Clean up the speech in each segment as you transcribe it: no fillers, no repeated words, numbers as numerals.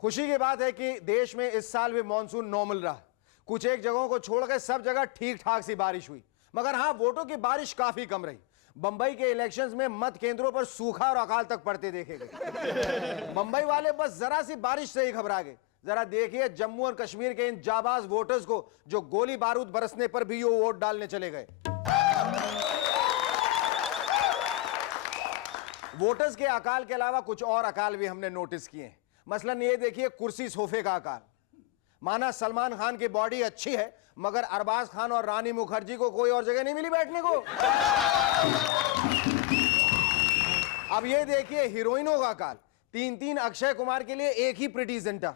खुशी की बात है कि देश में इस साल भी मॉनसून नॉर्मल रहा। कुछ एक जगहों को छोड़कर सब जगह ठीक ठाक सी बारिश हुई, मगर हां, वोटों की बारिश काफी कम रही। बंबई के इलेक्शंस में मत केंद्रों पर सूखा और अकाल तक पड़ते देखे गए। बंबई वाले बस जरा सी बारिश से ही घबरा गए। जरा देखिए जम्मू और कश्मीर के इन जाबाज वोटर्स को, जो गोली बारूद बरसने पर भी वो वोट डालने चले गए। वोटर्स के अकाल के अलावा कुछ और अकाल भी हमने नोटिस किए हैं। मसलन ये देखिए कुर्सी सोफे का अकाल। माना सलमान खान की बॉडी अच्छी है, मगर अरबाज खान और रानी मुखर्जी को कोई और जगह नहीं मिली बैठने को। अब ये देखिए हीरोइनों का अकाल। 3-3 अक्षय कुमार के लिए एक ही प्रीति जिंटा।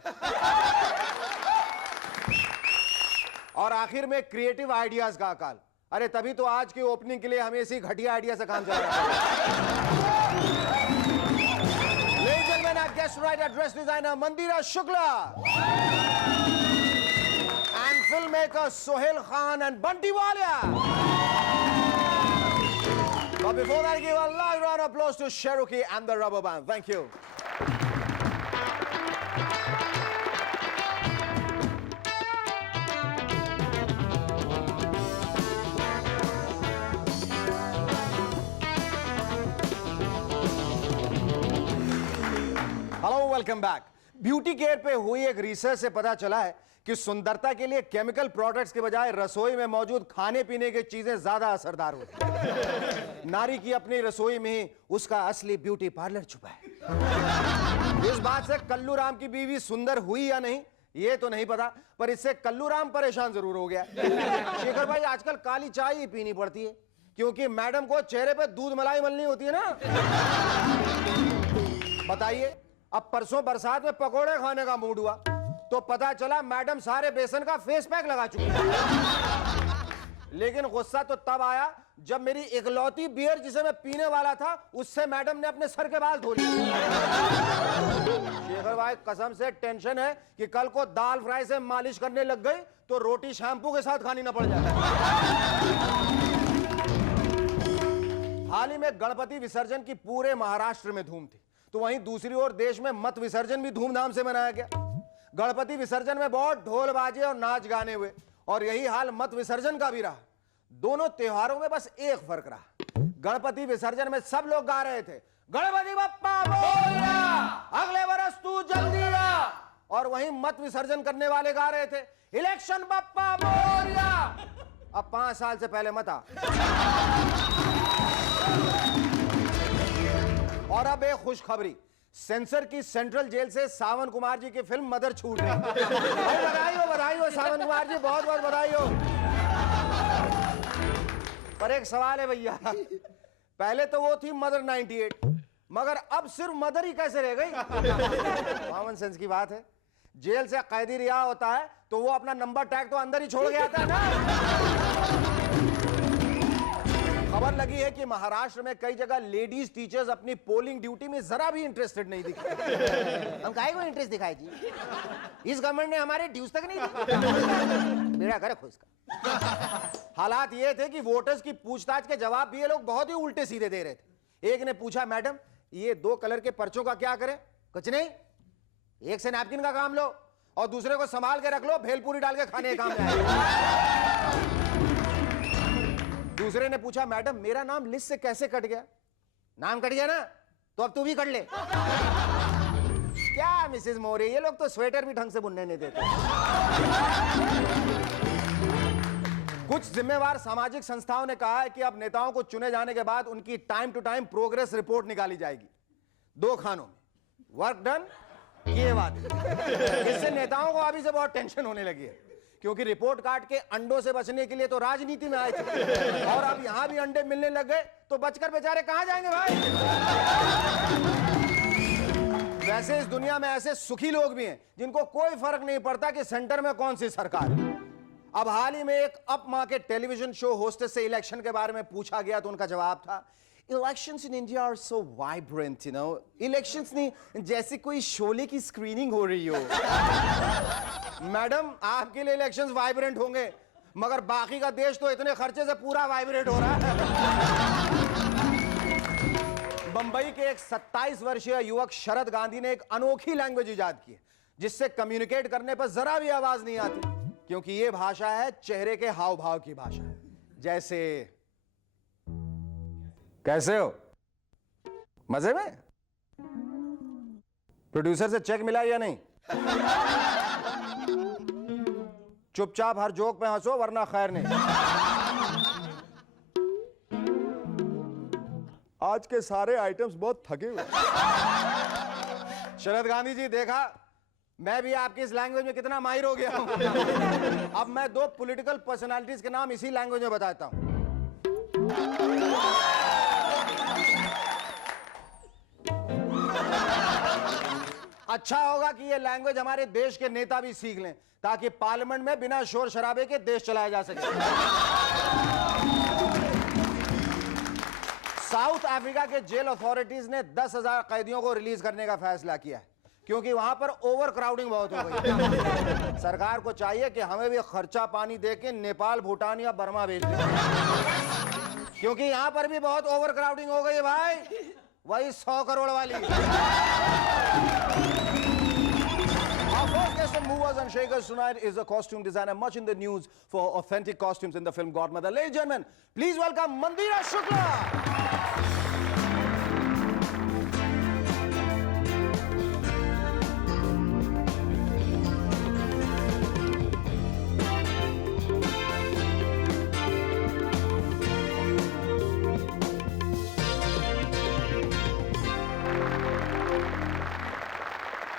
और आखिर में क्रिएटिव आइडियाज का अकाल। अरे तभी तो आज की ओपनिंग के लिए हमें इसी घटिया आइडिया से काम चला रहा है। Guest writer, dress designer Mandira Shukla and filmmaker Sohail Khan and Bunty Walia. But before that, give a loud round of applause to Cherokee and the Rubber Band. Thank you. Hello, welcome back. Beauty care पे हुई एक research से पता चला है कि सुंदरता के लिए केमिकल प्रोडक्ट्स के बजाय रसोई में मौजूद खाने पीने की चीजें ज्यादा असरदार होती हैं। नारी की अपनी रसोई में ही उसका असली ब्यूटी पार्लर छुपा है। इस बात से कल्लू राम की बीवी सुंदर हुई या नहीं ये तो नहीं पता, पर इससे कल्लू राम परेशान जरूर हो गया। शेखर भाई, आजकल काली चाय ही पीनी पड़ती है, क्योंकि मैडम को चेहरे पे दूध मलाई मलनी होती है ना। बताइए, अब परसों बरसात में पकोड़े खाने का मूड हुआ तो पता चला मैडम सारे बेसन का फेस पैक लगा चुकी है। लेकिन गुस्सा तो तब आया जब मेरी इकलौती बियर जिसे मैं पीने वाला था उससे मैडम ने अपने सर के बाल धो लिए। शेखर भाई, कसम से टेंशन है कि कल को दाल फ्राई से मालिश करने लग गई तो रोटी शैम्पू के साथ खानी ना पड़ जाए। हाल ही में गणपति विसर्जन की पूरे महाराष्ट्र में धूम थी, तो वहीं दूसरी ओर देश में मत विसर्जन भी धूमधाम से मनाया गया। गणपति विसर्जन में बहुत ढोल बाजे और नाच गाने हुए, और यही हाल मत विसर्जन का भी रहा। दोनों त्योहारों में बस एक फर्क रहा। गणपति विसर्जन में सब लोग गा रहे थे, गणपति बप्पा मोरया, अगले बरस तू जल्दी आ। और वहीं मत विसर्जन करने वाले गा रहे थे, इलेक्शन बप्पा मोरया, अब 5 साल से पहले मत आ। और अब एक खुशखबरी, सेंसर की सेंट्रल जेल से सावन कुमार जी की फिल्म मदर छूट गई। बधाई हो सावन कुमार जी, बहुत बहुत बधाई हो। पर एक सवाल है भैया, पहले तो वो थी मदर 98, मगर अब सिर्फ मदर ही कैसे रह गई? कॉमन सेंस की बात है। जेल से कैदी रिहा होता है तो वो अपना नंबर टैग तो अंदर ही छोड़ के आता है ना। खबर लगी है कि महाराष्ट्र में कई जगह लेडीज टीचर्स अपनी पोलिंग ड्यूटी में जरा भी इंटरेस्टेड नहीं दिखे। हम काहे को इंटरेस्ट दिखाए जी? इस गवर्नमेंट ने हमारे ड्यूज तक नहीं दी। बेड़ा करे खुश का। हालात ये थे कि वोटर्स की पूछताछ के जवाब भी ये लोग बहुत ही उल्टे सीधे दे रहे थे। एक ने पूछा, मैडम ये 2 कलर के पर्चों का क्या करें? कुछ नहीं, एक से नैपकिन का काम लो और दूसरे को संभाल के रख लो, भेलपूरी डाल के खाने का काम है। दूसरे ने पूछा, मैडम मेरा नाम लिस्ट से कैसे कट गया? नाम कट गया ना, तो अब तू भी कट ले। क्या मिसेस मोरे, ये लोग तो स्वेटर भी ढंग से बुनने नहीं देते। कुछ जिम्मेवार सामाजिक संस्थाओं ने कहा है कि अब नेताओं को चुने जाने के बाद उनकी time to time progress report निकाली जाएगी 2 खानों में, वर्क डन, किए वादे। इससे नेताओं को अभी से बहुत टेंशन होने लगी है, क्योंकि रिपोर्ट कार्ड के अंडों से बचने के लिए तो राजनीति में आए थे, और अब यहां भी अंडे मिलने लग गए तो बचकर बेचारे कहां जाएंगे भाई? वैसे इस दुनिया में ऐसे सुखी लोग भी हैं जिनको कोई फर्क नहीं पड़ता कि सेंटर में कौन सी सरकार है। अब हाल ही में एक up market television show hostess से इलेक्शन के बारे में पूछा गया तो उनका जवाब था, elections in India are so vibrant, you know, elections नहीं जैसे कोई शोले की स्क्रीनिंग हो रही हो। मैडम आपके लिए इलेक्शंस वाइब्रेंट होंगे, मगर बाकी का देश तो इतने खर्चे से पूरा वाइब्रेट हो रहा है। बंबई के एक 27 वर्षीय युवक शरद गांधी ने एक अनोखी लैंग्वेज इजाद की है जिससे कम्युनिकेट करने पर जरा भी आवाज नहीं आती, क्योंकि ये भाषा है चेहरे के हाव भाव की भाषा। जैसे, कैसे हो, मजे में, प्रोड्यूसर से चेक मिला या नहीं, चुपचाप हर जोक पे हंसो वरना खैर नहीं। आज के सारे आइटम्स बहुत थके हुए। शरद गांधी जी, देखा मैं भी आपकी इस लैंग्वेज में कितना माहिर हो गया हूं। अब मैं 2 पॉलिटिकल पर्सनालिटीज के नाम इसी लैंग्वेज में बताता हूं। अच्छा होगा कि ये लैंग्वेज हमारे देश के नेता भी सीख लें ताकि पार्लियामेंट में बिना शोर शराबे के देश चलाया जा सके। साउथ अफ्रीका के जेल अथॉरिटीज ने 10,000 कैदियों को रिलीज करने का फैसला किया है क्योंकि वहां पर ओवर क्राउडिंग बहुत हो गई। सरकार को चाहिए कि हमें भी खर्चा पानी देके नेपाल, भूटान या बर्मा भेज दें, क्योंकि यहां पर भी बहुत ओवर क्राउडिंग हो गई है भाई, वही 100 करोड़ वाली। Our first guest on Movers and Shakers tonight is a costume designer much in the news for authentic costumes in the film Godmother. Ladies and gentlemen, please welcome Mandira Shukla.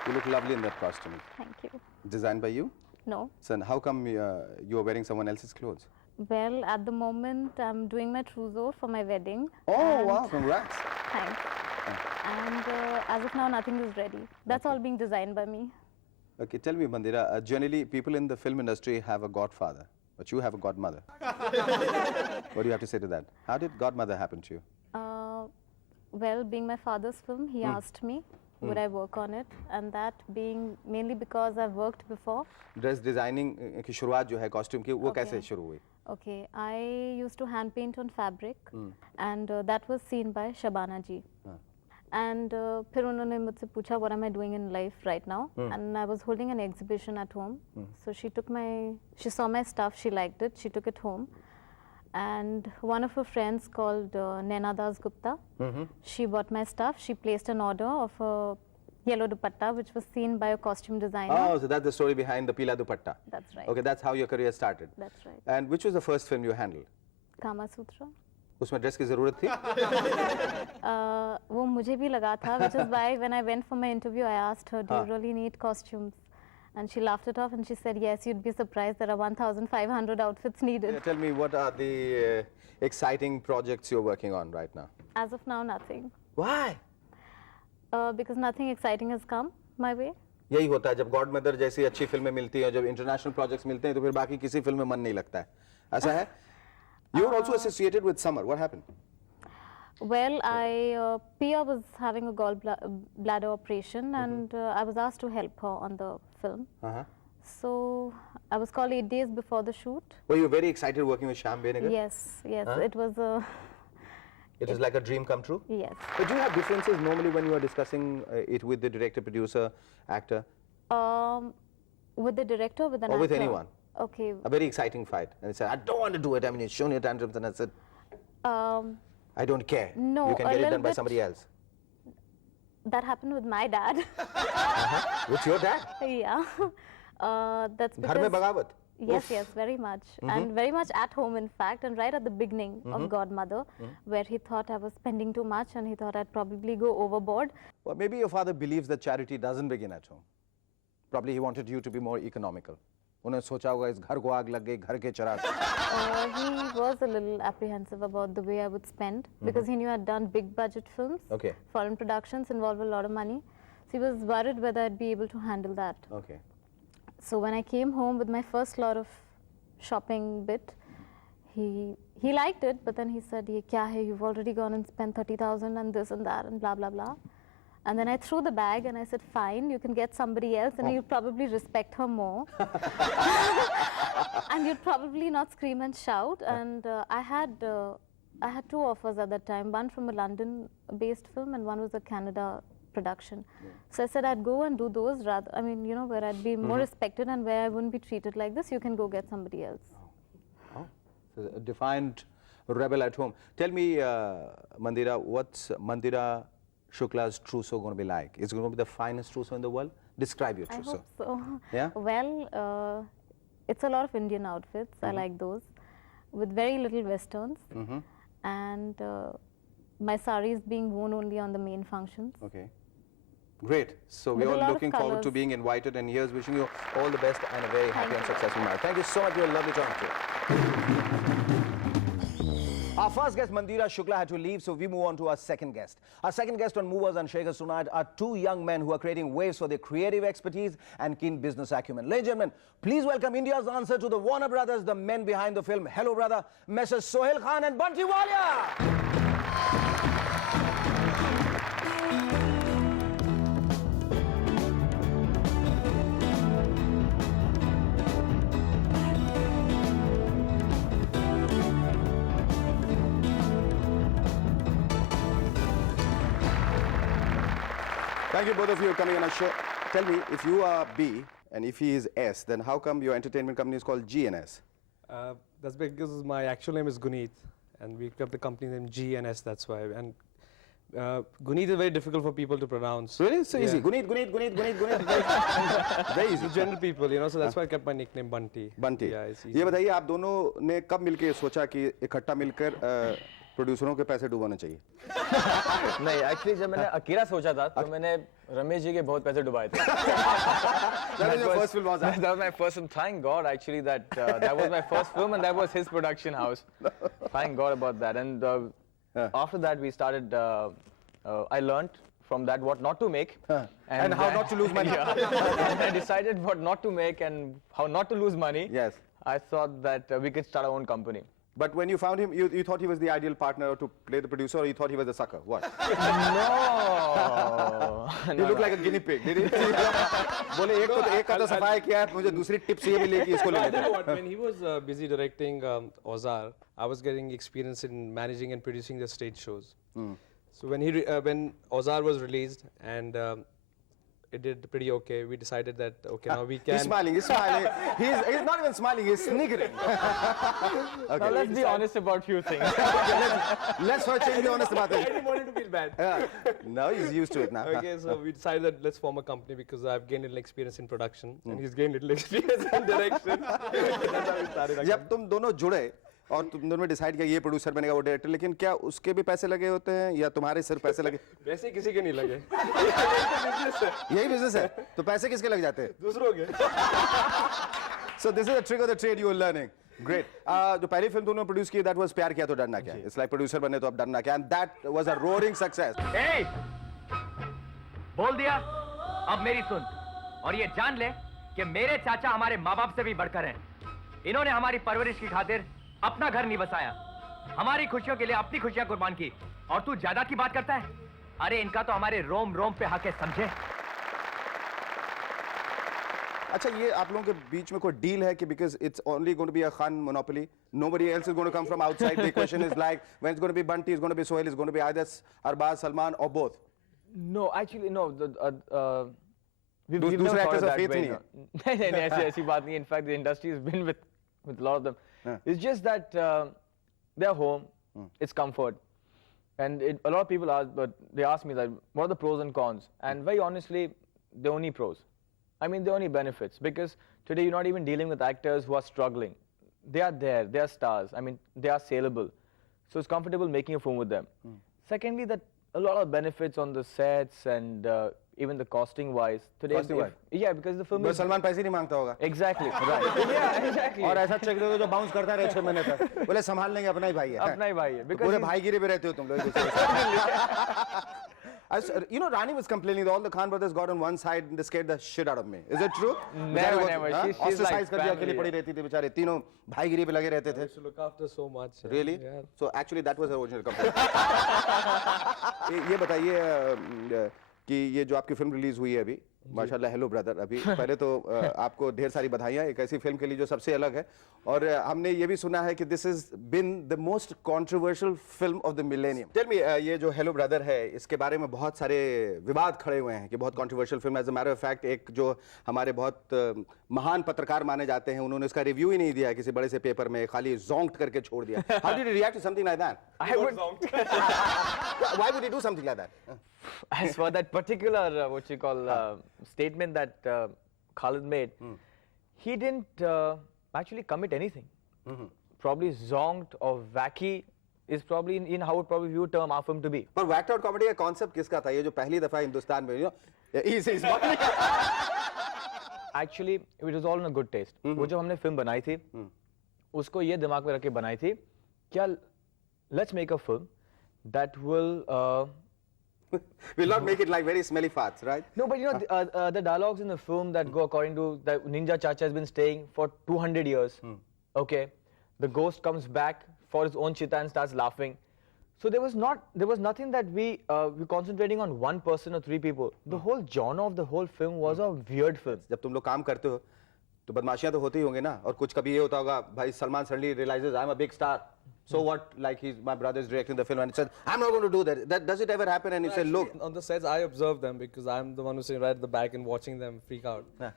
You look lovely in that costume. Thank you. Designed by you? No. Son, how come you are wearing someone else's clothes? Well, at the moment, I'm doing my trousseau for my wedding. Oh, wow, congrats. Thanks. And as of now, nothing is ready. That's all being designed by me. Okay, tell me, Mandira, generally people in the film industry have a godfather, but you have a godmother. What do you have to say to that? How did Godmother happen to you? Well, being my father's film, he asked me, would I work on it? And that being mainly because I've worked before. Dress designing की शुरुआत जो है costume की वो कैसे शुरू हुई? Okay, I used to hand paint on fabric and that was seen by Shabana ji. And फिर उन्होंने मुझसे पूछा what am I doing in life right now? And I was holding an exhibition at home. So she saw my stuff, she liked it, she took it home. And one of her friends called Naina Das Gupta, she bought my stuff. She placed an order of a yellow dupatta, which was seen by a costume designer. Oh, so that's the story behind the Pila Dupatta. That's right. Okay, that's how your career started. That's right. And which was the first film you handled? Kama Sutra. उसमें dress की जरूरत थी? वो मुझे भी लगा था, which is why when I went for my interview, I asked her, do you really need costumes? And she laughed it off and she said, yes, you'd be surprised there are 1,500 outfits needed. Yeah, tell me, what are the exciting projects you're working on right now? As of now, nothing. Why? Because nothing exciting has come my way. यही होता है जब godmother जैसी अच्छी फिल्में मिलती हैं, जब इंटरनेशनल प्रोजेक्ट्स मिलते हैं तो फिर बाकी किसी फिल्म में मन नहीं लगता है, ऐसा है? You were also associated with Summer. What happened? Well, Pia was having a gallbladder operation and I was asked to help her on the film. So I was called 8 days before the shoot. Were you very excited working with Shyam Benegal? Yes, yes. It was It was like a dream come true? Yes. But do you have differences normally when you are discussing it with the director, producer, actor? With the director, with an or actor? with anyone? Okay. A very exciting fight. And he said, I don't want to do it. I mean, you've shown your tantrums. And I said, I don't care. No, you can get it done by somebody else. That happened with my dad. With your dad? Yeah. That's because... Ghar mein bagawat? Yes, yes, very much. And very much at home, in fact, and right at the beginning of Godmother, where he thought I was spending too much and he thought I'd probably go overboard. Well, maybe your father believes that charity doesn't begin at home. Probably he wanted you to be more economical. उन्हें सोचा होगा इस घर को आग लग गई घर के चिराग. He was a little apprehensive about the way I would spend because he knew I'd done big budget films. Okay. Foreign productions involve a lot of money. So he was worried whether I'd be able to handle that. Okay. So when I came home with my first lot of shopping bit, he liked it, but then he said, "Ye kya hai? You've already gone and spent 30,000 and this and that and blah blah blah." And then I threw the bag and I said, fine, you can get somebody else and you'd probably respect her more. And you'd probably not scream and shout. And I had 2 offers at that time, one from a London-based film and one was a Canada production. So I said I'd go and do those rather, I mean, you know, where I'd be more respected and where I wouldn't be treated like this. You can go get somebody else. Oh, so a defiant rebel at home. Tell me, Mandira, what's Mandira Shukla's trousseau going to be like? Is it going to be the finest trousseau in the world? Describe your I trousseau. hope so. Yeah? Well, it's a lot of Indian outfits. I like those, with very little westerns. And my sari is being worn only on the main functions. Okay. Great. So we're With a all lot of looking forward to colours. being invited, and here's wishing you all the best and a very happy and you. successful marriage. Thank you so much. You were lovely talking to you. Our first guest, Mandira Shukla, had to leave, so we move on to our second guest. Our second guest on Movers and Shakers tonight are 2 young men who are creating waves for their creative expertise and keen business acumen. Ladies and gentlemen, please welcome India's answer to the Warner Brothers, the men behind the film Hello Brother, Messrs. Sohail Khan and Bunty Walia. Thank you both of you for coming on our show. Tell me, if you are B and if he is S, then how come your entertainment company is called GNS? That's because my actual name is Guneet, and we kept the company name GNS, that's why. And Guneet is very difficult for people to pronounce. Really? So easy. Yeah. Guneet. Very easy. The general people, you know, so that's why I kept my nickname Bunty. Bunty. Yeah, it's easy. ये बताइए आप दोनों ने कब मिलके सोचा कि इकट्ठा मिलकर प्रोड्यूसरों के पैसे डुबाने चाहिए? नहीं, एक्चुअली जब मैंने अकेला सोचा था तो मैंने रमेश जी के बहुत पैसे डुबाए थे. That was your first film, was that? That was my first film. Thank God actually that that was my first film and that was his production house. Thank God about that. And after that we started. I learned from that what not to make And how not to lose money. And I decided what not to make and how not to lose money. Yes. I thought that we could start our own company. But when you found him, you thought he was the ideal partner to play the producer, or you thought he was a sucker? What? No. You look like a guinea pig, did he? बोले एक का तो सफाई किया है, मुझे दूसरी tips ये मिली कि इसको ले I लेते tell you हैं. what, when he was busy directing Ozar, I was getting experience in managing and producing the stage shows. So when when Ozar was released and it did pretty okay, we decided that okay, now we can. He's smiling. He's smiling. He's not even smiling. He's sniggering. Okay. Now let's be honest about few things. Let's first be honest about I it. didn't want it to feel bad. Yeah. No, he's used to it now. Okay, so we decided that let's form a company because I've gained little experience in production and he's gained little experience in direction. That's how we started. our जब तुम दोनों जुड़े और तुम दोनों ने decide किया ये प्रोड्यूसर बनेगा वो डायरेक्टर, लेकिन क्या उसके भी पैसे लगे होते हैं या तुम्हारे सिर्फ पैसे लगे? वैसे किसी के नहीं लगे. यही बिजनेस है, तो पैसे किसके लग जाते हैं? दूसरों के. So this is a trick of the trade you are learning. Great. जो पहली फिल्म तुमने प्रोड्यूस की, that was प्यार किया तो डरना क्या? It's like प्रोड्यूसर बने तो अब डरना क्या? And that was a roaring success. ए, बोल दिया, अब मेरी सुन और ये जान ले कि मेरे चाचा हमारे माँ बाप से भी बढ़कर हैं. इन्होंने हमारी परवरिश की खातिर अपना घर नहीं बसाया, हमारी खुशियों के लिए अपनी खुशियां कुर्बान की, और तू जायदाद की बात करता है? अरे इनका तो हमारे रोम रोम पे हक है, समझे? अच्छा, ये आप लोगों के बीच में कोई डील है कि because it's only going to be a Khan monopoly, nobody else is going to come from outside? The question is like, when it's going to be Bunty, it's going to be Sohail, it's going to be either Arbaz, Salman, or both. No, actually no. We've दूसरे never thought actors of of that faith way. नहीं है. नहीं नहीं ऐसी बात नहीं. In fact, the industry has been with a lot of them. It's just that they're home. It's comfort, and a lot of people ask, but they ask me that what are the pros and cons? And very honestly, the only pros. I mean, the only benefits, because today you're not even dealing with actors who are struggling. They are there. They are stars. I mean, they are saleable. So it's comfortable making a film with them. Secondly, that a lot of benefits on the sets and even the costing wise. Today, Costing wise? Yeah, because the film बस is... Salman पैसे नहीं मांगता होगा. Exactly. Yeah, exactly. और ऐसा check दो जो bounce करता रहे 6 महीने तक, बोले संभाल लेंगे, अपना ही भाई है. अपना ही भाई है. तो Because पूरे he's- भाईगिरी पे रहते हो तुम लोग. You know, Rani was complaining that all the Khan brothers got on one side and they scared the shit out of me. Is it true? Never, never. She's like Ostracized कर दिया, family, अकेली पड़ी रहती थी बेचारे, तीनों भाईगिरी पे लगे रहते थे. To look after so much. Really? Yeah. So actually that was her original complaint. ये बताइए कि ये जो आपकी फिल्म रिलीज हुई है अभी, माशाल्लाह, हेलो ब्रदर, अभी पहले तो आपको ढेर सारी बधाइयाँ एक ऐसी फिल्म के लिए जो सबसे अलग है, और हमने ये भी सुना है कि this is been the most controversial film of the millennium. Tell me, ये जो हेलो ब्रदर है, इसके बारे में बहुत सारे विवाद खड़े हुए हैं कि बहुत controversial film. As a matter of fact, एक जो हमारे बहुत महान पत्रकार माने जाते हैं, उन्होंने इसका रिव्यू ही नहीं दिया किसी बड़े से पेपर में, खाली जोंक्ट करके छोड़ दिया। How did you react to something like that? I would, Why would he do something like that? as for that particular what you call statement that Khalid made, he didn't actually commit anything. Probably zonked or wacky is probably in how probably you term our film to be. पर whacked out comedy का concept किसका था? ये जो पहली दफा हिंदुस्तान में, he's Actually, it was all in a good taste. वो जो हमने फिल्म बनाई थी, उसको ये दिमाग में रख के बनाई थी, क्या let's make a film that will we'll not make it like very smelly farts, right? no, but you know the dialogues in the film that go according to that Ninja Chacha has been staying for 200 years. Okay, the ghost comes back for his own chitta and starts laughing. So there was nothing that we concentrating on one person or three people. The whole genre of the whole film was a weird film. जब तुम लोग काम करते हो तो बदमाशियां तो होती ही होंगी ना, और कुछ कभी ये होता होगा, भाई Salman suddenly realizes I'm a big star, so what, like my brother is directing the film and he said I'm not going to do that. Does it ever happen and you say, look, On the sets, I observe them because I'm the one who's sitting right at the back and watching them freak out. Yeah.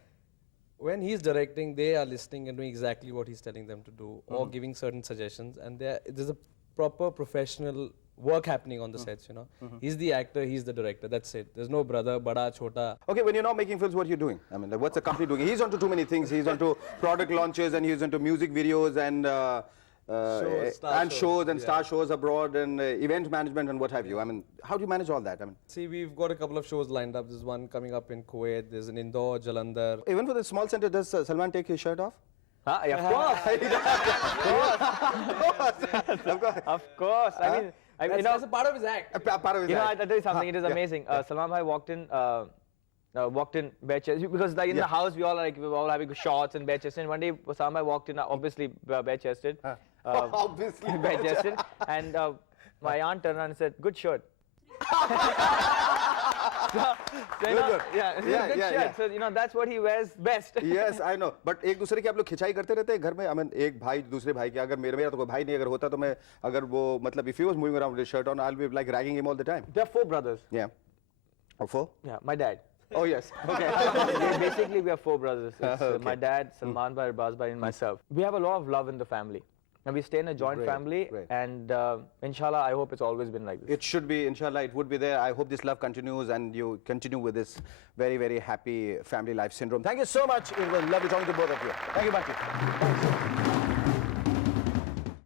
When he's directing, they are listening and doing exactly what he's telling them to do, or giving certain suggestions, and there's a proper professional work happening on the sets, you know. He's the actor, he's the director, that's it. There's no brother, bada, chota. okay, when you're not making films, what are you doing? I mean, like, what's the company doing? He's onto too many things. He's onto product launches and he's into music videos and star shows and yeah. star shows abroad and event management and what have you. I mean, how do you manage all that? I mean, See, we've got a couple of shows lined up. There's one coming up in Kuwait, there's an Indore, Jalandhar. even for the small center, does Salman take his shirt off? Huh? Yeah, of course. I mean, you know, That's a part of his act. Part of his you know, act. I'll tell you something. It is amazing. Salman Bhai walked in bare chest, because like in the house we were all having shots and bare chested. And one day Salman Bhai walked in, obviously bare chested, Obviously. bare chested, and my aunt turned around and said, "Good shirt." So, you know, Good. yeah, it's a good shirt. So you know that's what he wears best. Yes, I know. But एक दूसरे की आप लोग खिंचाई करते रहते हैं घर में? I mean, एक भाई दूसरे भाई की, अगर मेरा तो कोई भाई नहीं अगर होता तो मैं, अगर वो मतलब if he was moving around with his shirt on, I'll be like ragging him all the time. There are 4 brothers. Yeah. Or 4? Yeah, my dad. Oh yes. Okay. Basically, we are 4 brothers. It's Okay. my dad, Salman Bhai, Arbaz Bhai, and myself. We have a lot of love in the family. And we stay in a joint Great, family. great. And inshallah, I hope it's always been like this. It should be, inshallah, it would be there. I hope this love continues and you continue with this very, very happy family life syndrome. Thank you so much. It was lovely talking to both of you. Thank you, Baki.